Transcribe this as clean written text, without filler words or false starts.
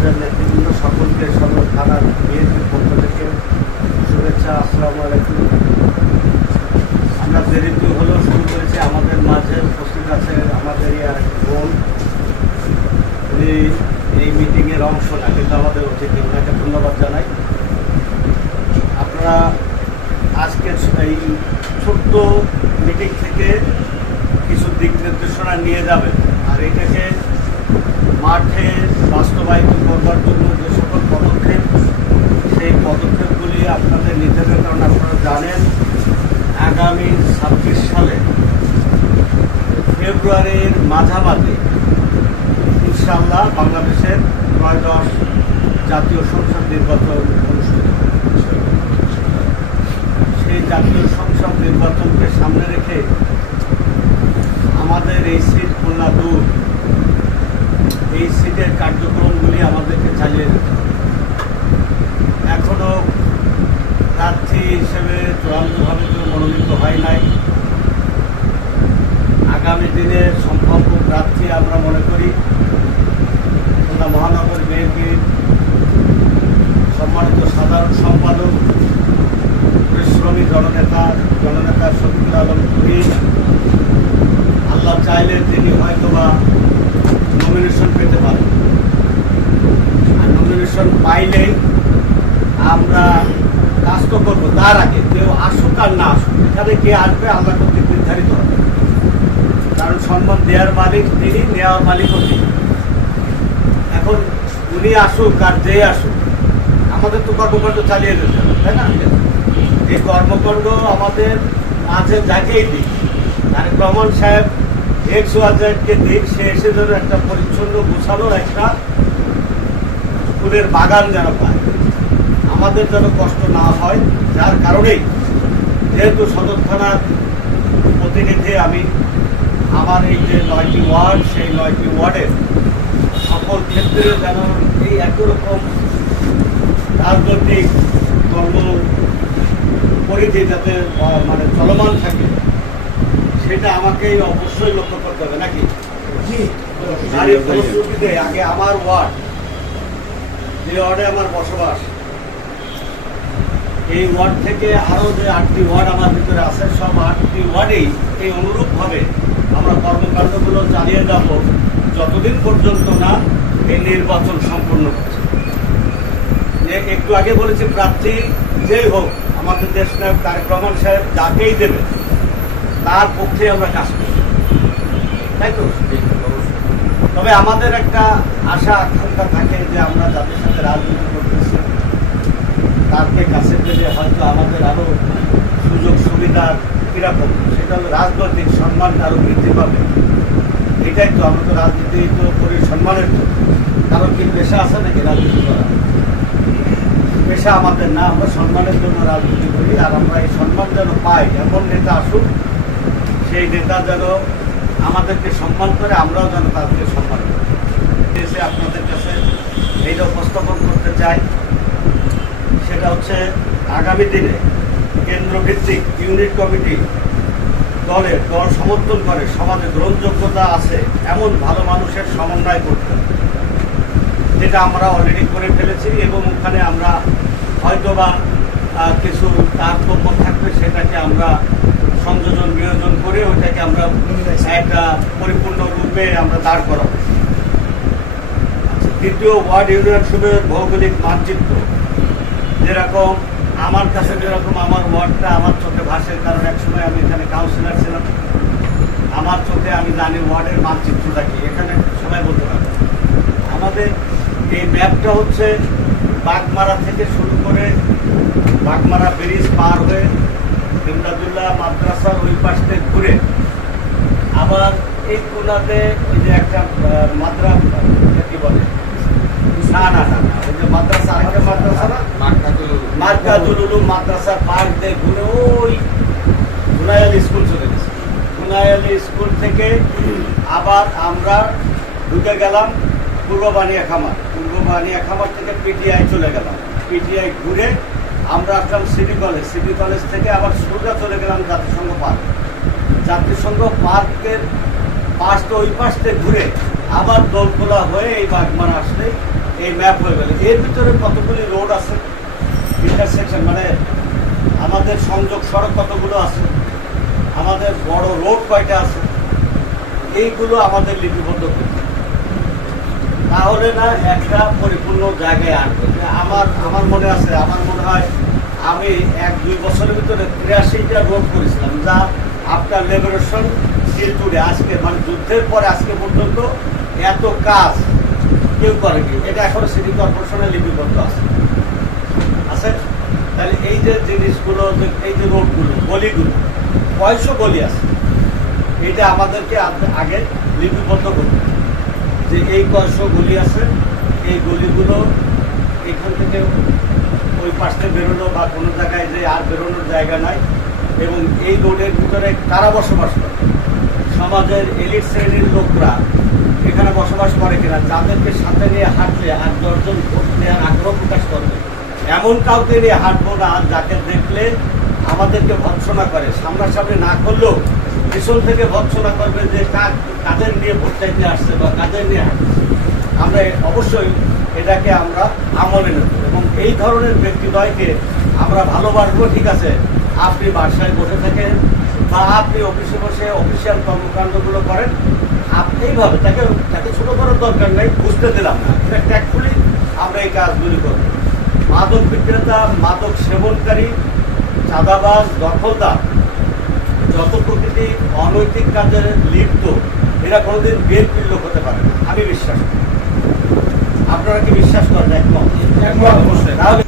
সমাজের নেতৃবৃন্দ সকলকে সদর থানার বিএনপির পক্ষ থেকে শুভেচ্ছা। আসসালামু আলাইকুম। আমরা দেরিতে হলেও শুরু করেছি। আমাদের মাঝে উপস্থিত আছে আমাদেরই আর বোন, উনি এই মিটিংয়ের অংশ না, কিন্তু আমাদের অতিথি, ওনাকে ধন্যবাদ জানাই। আপনারা আজকে এই ছোট্ট মিটিং থেকে কিছু দিক নির্দেশনা নিয়ে যাবেন, আর এটাকে মাঠে বাস্তবায়িত করবার জন্য যে সকল পদক্ষেপ, সেই পদক্ষেপগুলি আপনাদের নিজেদের, কারণ আপনারা জানেন আগামী 26 সালে ফেব্রুয়ারির মাঝামাঝি ইনশাআল্লাহ বাংলাদেশের 9-10 জাতীয় সংসদ নির্বাচন অনুষ্ঠিত হবে। সেই জাতীয় সংসদ নির্বাচনকে সামনে রেখে আমাদের এই সিট খুলনা 2, এই সিটের কার্যক্রমগুলি আমাদেরকে চালিয়ে যেতে হবে। এখনও প্রার্থী হিসেবে চূড়ান্তভাবে কেউ মনোনীত হয় নাই। আগামী দিনে সম্ভাব্য প্রার্থী আমরা মনে করি খুলনা মহানগর বিএনপির সম্মানিত সাধারণ সম্পাদক, পরিশ্রমী জননেতা শফিকুল আলম করিম, আল্লাহ চাইলে তিনি হয়তোবা নমিনেশন পেতে পারেন। আর নমিনেশন পাইলে আমরা কাজ তো করবো, তার আগে কেউ আসুক আর না আসুক, এখানে কে আসবে আল্লাহ কর্তৃক নির্ধারিত হবে। কারণ সম্মান দেওয়ার মালিক তিনি, নেওয়ার মালিকও তিনি। এখন উনি আসুক আর যে আসুক, আমাদের তো কর্মকাণ্ড চালিয়ে যেতে হবে, তাই না? এই কর্মকাণ্ড আমাদের মাঝে যাকেই দিক, তারেক রহমান সাহেব এক্সওয়াইজেডকে দিক, সে এসে যেন একটা পরিচ্ছন্ন গোছানোর একটা ফুলের বাগান যেন পায়, আমাদের যেন কষ্ট না হয়। যার কারণেই যেহেতু সদর থানার প্রতিনিধি আমি, আমার এই যে 9টি ওয়ার্ড, সেই 9টি ওয়ার্ডের সকল ক্ষেত্রে যেন এই একই রকম রাজনৈতিক কর্ম পরিধি যাতে মানে চলমান থাকে, সেটা আমাকেই অবশ্যই লক্ষ্য করতে হবে, নাকি? নারীর ফলশ্রুতিতে আগে আমার ওয়ার্ড, যে ওয়ার্ডে আমার বসবাস, এই ওয়ার্ড থেকে আরও যে 8টি ওয়ার্ড আমার ভিতরে আছে, সব 8টি ওয়ার্ডেই এই অনুরূপভাবে আমরা কর্মকাণ্ডগুলো চালিয়ে যাব যতদিন পর্যন্ত না এই নির্বাচন সম্পূর্ণ হচ্ছে। একটু আগে বলেছি, প্রার্থী যেই হোক, আমাদের দেশ নায়ক তারেক রহমান সাহেব যাকেই দেবে তার পক্ষে আমরা কাজ করি, তাই তো? তবে আমাদের একটা আশা আকাঙ্ক্ষা থাকে যে আমরা যাদের সাথে রাজনীতি করতেছি তাকে কাছে পেলে হয়তো আমাদের আরও সুযোগ সুবিধা কীরকম, সেটা হলো রাজনৈতিক সম্মানটা আরও বৃদ্ধি পাবে। এটাই তো, আমরা তো রাজনীতি তো করি সম্মানের জন্য। কারণ কি পেশা আছে নাকি রাজনীতি করা? পেশা আমাদের না, আমরা সম্মানের জন্য রাজনীতি করি। আর আমরা এই সম্মান যেন পাই, এমন নেতা আসুক, সেই নেতা যেন আমাদেরকে সম্মান করে, আমরাও যেন তাদেরকে সম্মান করি। এসে আপনাদের কাছে এইটা উপস্থাপন করতে চাই, সেটা হচ্ছে আগামী দিনে কেন্দ্রভিত্তিক ইউনিট কমিটি দল সমর্থন করে, সমাজে গ্রহণযোগ্যতা আছে এমন ভালো মানুষের সমন্বয় করতে হবে, যেটা আমরা অলরেডি করে ফেলেছি। এবং ওখানে আমরা হয়তোবা কিছু তারতম্য থাকবে, সেটাকে আমরা সংযোজন বিয়োজন করে ওইটাকে আমরা একটা পরিপূর্ণ রূপে আমরা দাঁড় করাবো। দ্বিতীয় ওয়ার্ড ইউনিয়ন সমিতির ভৌগোলিক মানচিত্র, যেরকম আমার কাছে যেরকম আমার ওয়ার্ডটা আমার চোখে ভাসে, কারণ একসময় আমি এখানে কাউন্সিলর ছিলাম, আমার চোখে আমি জানি ওয়ার্ডের মানচিত্রটা কি, এখানে সবাই বলতে পারবে। আমাদের এই ম্যাপটা হচ্ছে বাগমারা থেকে শুরু করে বাগমারা ব্রিজ পার হয়ে ইমদাদুল্লাহ মাদ্রাসার ওই পাশ থেকে ঘুরে আবার এই কোনাতে ওই যে একটা মাদ্রাসা, কি বলে, না না না না ওই যে মাদ্রাসা, আরেকটা মাদ্রাসা না, মার্কাজুল উলুম মাদ্রাসার পাশ দিয়ে ঘুরে ওই গুনায়ালি স্কুল চলে গেছে। গুনায়ালি স্কুল থেকে আবার আমরা ঢুকে গেলাম পূর্ব বানিয়া খামার, পূর্ব বানিয়া খামার থেকে পিটিআই চলে গেলাম, পিটিআই ঘুরে আমরা আসলাম সিটি কলেজ, সিটি কলেজ থেকে আবার সোজা চলে গেলাম জাতিসংঘ পার্ক, জাতিসংঘ পার্কের পাশ তো ওই পাশ থেকে ঘুরে আবার দোলখোলা হয়ে এই বাগমারা আসলে এই ম্যাপ হয়ে গেল। এর ভিতরে কতগুলি রোড আছে, ইন্টারসেকশন মানে আমাদের সংযোগ সড়ক কতগুলো আছে, আমাদের বড় রোড কয়টা আছে, এইগুলো আমাদের লিপিবদ্ধ করতে, তাহলে না একটা পরিপূর্ণ জায়গায় আসবে। আমার মনে আছে, আমার মনে হয় আমি 1-2 বছরের ভিতরে 83টা রোড করেছিলাম, যা আফটার লিবারেশন স্টিল টুডে, আজকে মানে যুদ্ধের পরে আজকে পর্যন্ত এত কাজ কেউ করেনি। এটা এখনো সিটি কর্পোরেশনের লিপিবদ্ধ আছে। তাহলে এই যে জিনিসগুলো, এই যে রোডগুলো, গলিগুলো, কয়শো গলি আছে, এটা আমাদেরকে আগে লিপিবদ্ধ করতে হবে যে এই কয়শো গলি আছে, এই গলিগুলো এখান থেকে ওই পাশে বেরোনো বা কোনো জায়গায় যে আর বেরোনোর জায়গা নাই, এবং এই রোডের ভিতরে কারা বসবাস করে, সমাজের এলিট শ্রেণীর লোকরা এখানে বসবাস করে কিনা, যাদেরকে সাথে নিয়ে হাঁটলে আর 10 জন ভোট নেওয়ার আগ্রহ প্রকাশ করবে, এমন কাউকে নিয়ে হাঁটবো না যাকে দেখলে আমাদেরকে ভৎসনা করে, সামনাসামনি না করলেও পিছন থেকে ভৎসনা করবে যে কাদের নিয়ে ভোট চাইতে আসছে বা কাদের নিয়ে হাঁটছে। আমরা অবশ্যই এটাকে আমরা আমলে নেব, এবং এই ধরনের ব্যক্তিদ্বয়কে আমরা ভালোবাসবো। ঠিক আছে, আপনি বাসায় বসে থাকেন বা আপনি অফিসে বসে অফিসিয়াল কর্মকাণ্ডগুলো করেন, আপনি এইভাবে তাকে ছোটো করার দরকার নেই, বুঝতে দিলাম না, এটা ট্যাক্টফুলি আমরা এই কাজগুলি করব। মাদক বিক্রেতা, মাদক সেবনকারী, চাঁদাবাজ, দখলদার, যত প্রকৃতি অনৈতিক কাজে লিপ্ত, এরা কোনোদিন বিএনপির লোক হতে পারে না, আমি বিশ্বাস করি। আপনারা কি বিশ্বাস করেন? একমত? অবশ্যই। তাহলে